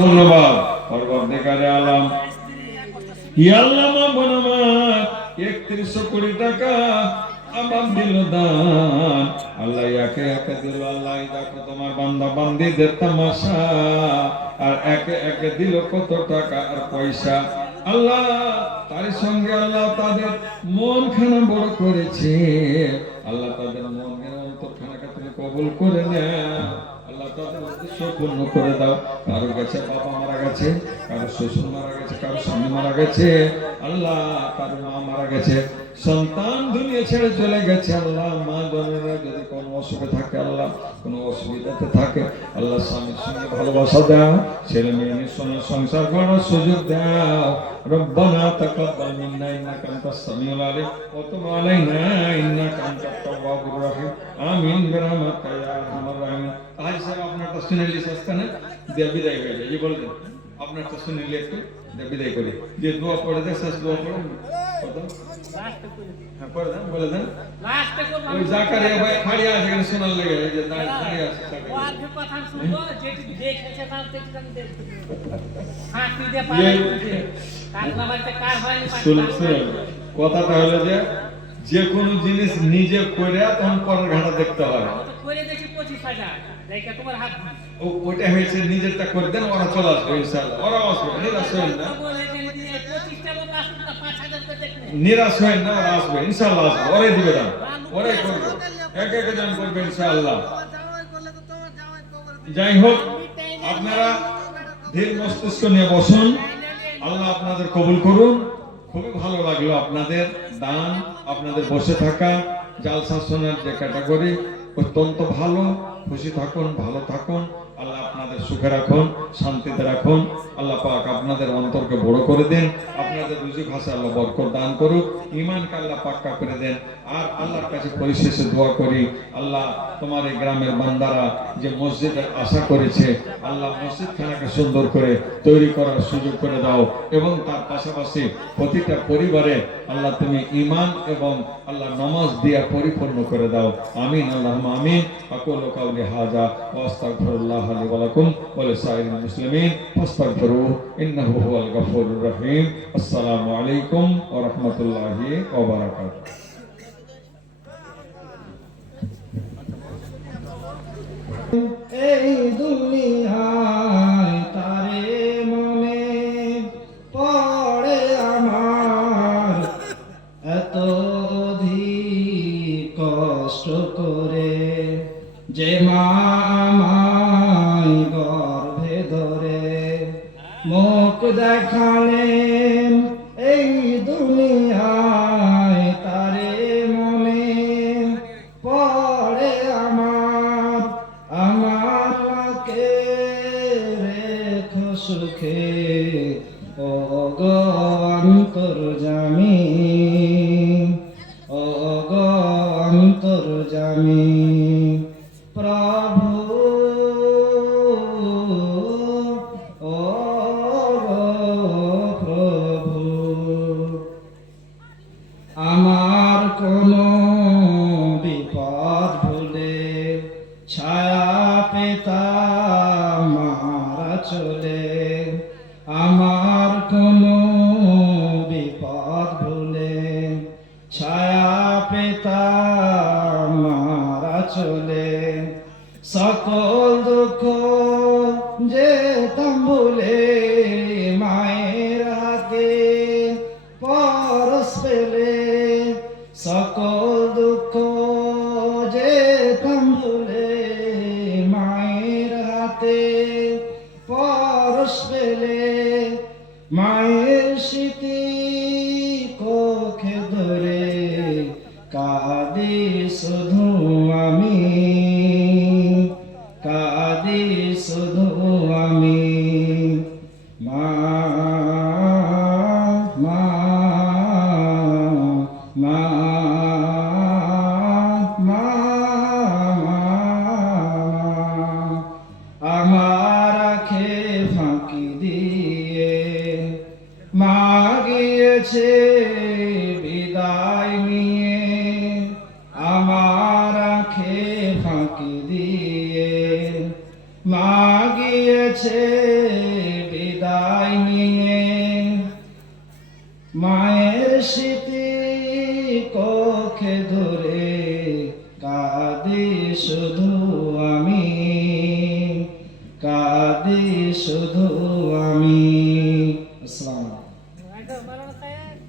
ধন্যবাদ পরবর্তীকালে আলাম আল্লাহ মামুন আমার 3100 কোটি টাকা আমার দিল দান। আল্লাহ একে একে দিল। আল্লাহ দেখো তোমার বান্দা বান্দীদের তামাশা, আর একে একে দিল কত টাকা আর পয়সা। আল্লাহ তার সঙ্গে আল্লাহ তাদের মন খানা বড় করেছে। আল্লাহ তাদের মনের অন্তরখানাকে তুমি কবুল করে নাও। আল্লাহ তাদের উদ্দেশ্য পূর্ণ করে দাও। কারো কাছে বাবা মারা গেছে, কারো শ্বশুর মারা গেছে, কারো স্বামী মারা গেছে, আল্লাহ কারো মা মারা গেছে, সন্তান দুনিয়া ছেড়ে চলে গেছে। আল্লাহ মা বোনেরা যদি কোনো অসুখে থাকে, আল্লাহ কোনো অসুবিধাতে থাকে, আল্লাহ স্বামীর সঙ্গে ভালোবাসা দাও, ছেলে মেয়ের সঙ্গে সংসার করার সুযোগ দাও। রব্বানা তাকাব্বাল মিন্না ইন্নাকা আনতাস সামিউল আলিম ওয়া তুব আলাইনা ইন্নাকা আনতাত তাওয়াবুর রহিম। আমিন বিরহমাতিকা ইয়া আরহামার রাহিমিন। ভাই সাহেব আপনারটা শুনে নিলে শেষখানে দিয়ে বিদায় হয়ে যায়। বলে দেন আপনারটা শুনে নিলে একটু বিদায় করি। যে দোয়া পড়ে দেয়, শেষ দোয়া পড়ে হ্যাঁ পড়ে দেন, বলে দেন। ওই জাকারিয়া ভাই খাড়িয়া আছে এখানে শোনার লেগে, এই যে দাঁড়িয়ে আছে কথাটা হলো যে কোনো জিনিস নিজে করে তখন পরের ঘাটা দেখতে হয়। ওইটা হয়েছে নিজেরটা করে দেন, ওরা চলে আসবে ইনশাআল্লাহ। ওরা আসবে, নিরাশ হবেন না, নিরাশ হবেন না, ওরা আসবে ইনশাআল্লাহ। আসবে, ওরাই দিবে দাম, ওরাই করবে, এক এক জন করবে ইনশাআল্লাহ। যাই হোক, আপনারা ধীর মস্তিষ্ক নিয়ে বসুন। আল্লাহ আপনাদের কবুল করুন। খুবই ভালো লাগলো আপনাদের দান, আপনাদের বসে থাকা, জালসা শোনার যে ক্যাটাগরি অত্যন্ত ভালো। খুশি থাকুন, ভালো থাকুন। আল্লাহ আপনাদের সুখে রাখুন, শান্তিতে রাখুন। আল্লাহ পাক আপনাদের অন্তরকে বড় করে দেন, আপনাদের রুজি ভাষা আল্লাহ বরকত দান করুক, ঈমানকে আল্লাহ পাক্কা করে দেন। আর আল্লাহর কাছে পরিশেষে দোয়া করি, আল্লাহ তোমার এই গ্রামের বান্দারা যে মসজিদের আশা করেছে, আল্লাহ মসজিদখানাকে সুন্দর করে তৈরি করার সুযোগ করে দাও, এবং তার পাশাপাশি প্রতিটা পরিবারে আল্লাহ তুমি ঈমান এবং আল্লাহ নামাজ দিয়া পরিপূর্ণ করে দাও। আমিন আল্লাহুম্মা আমিন। আকুলু কাওলি হাযা ওয়া আস্তাগফিরুল্লাহ লি ওয়া লাকুম ওয়া লিসাইরিল মুসলিমিন ফাস্তাগফিরুহু ইন্নাহু হুয়াল গফুরুর রহিম। আসসালামু আলাইকুম ওয়া রাহমাতুল্লাহি ওয়া বারাকাতুহু। এই দুনিয়ায় তারে মনে পড়ে আমার, এত অধিক কষ্ট করে যে মা আমায় গর্ভে ধরে মুখ দেখালেন। এই দুনিয়ায় তারে মনে পড়ে আমার, আমার মাকে রেখো সুখে ও গো অন্তর্যামী, ও গো অন্তর্যামী। প্রভু ও গো প্রভু, আমার কোনো বিপদ ভুলে ছায়া পেতাম মারা চলে, আমার কোনো বিপদ ভুলে ছায়া পেতাম মারা চলে। সকল দুঃখ যেতাম ভুলে মায়ের হাতে পরশ পেলে, সকল দুঃখ যেতাম ভুলে মায়ের হাতে পরশ পেলে। মায়ের স্মৃতি কোখে ধরে কাঁদি শুধু আমি, কাঁদি শুধু আমি। মা মা মা মা আমার আঁখে ফাঁকি দিয়ে মা গিয়েছে বিদায় নিয়ে, আমার আঁখে ফাঁকি দিয়ে মা গিয়েছে বিদায় নিয়ে মায়ের স্মৃতি কক্ষে ধরে কাঁদি শুধু আমি, কাঁদি শুধু আমি। আসসালামু আলাইকুম।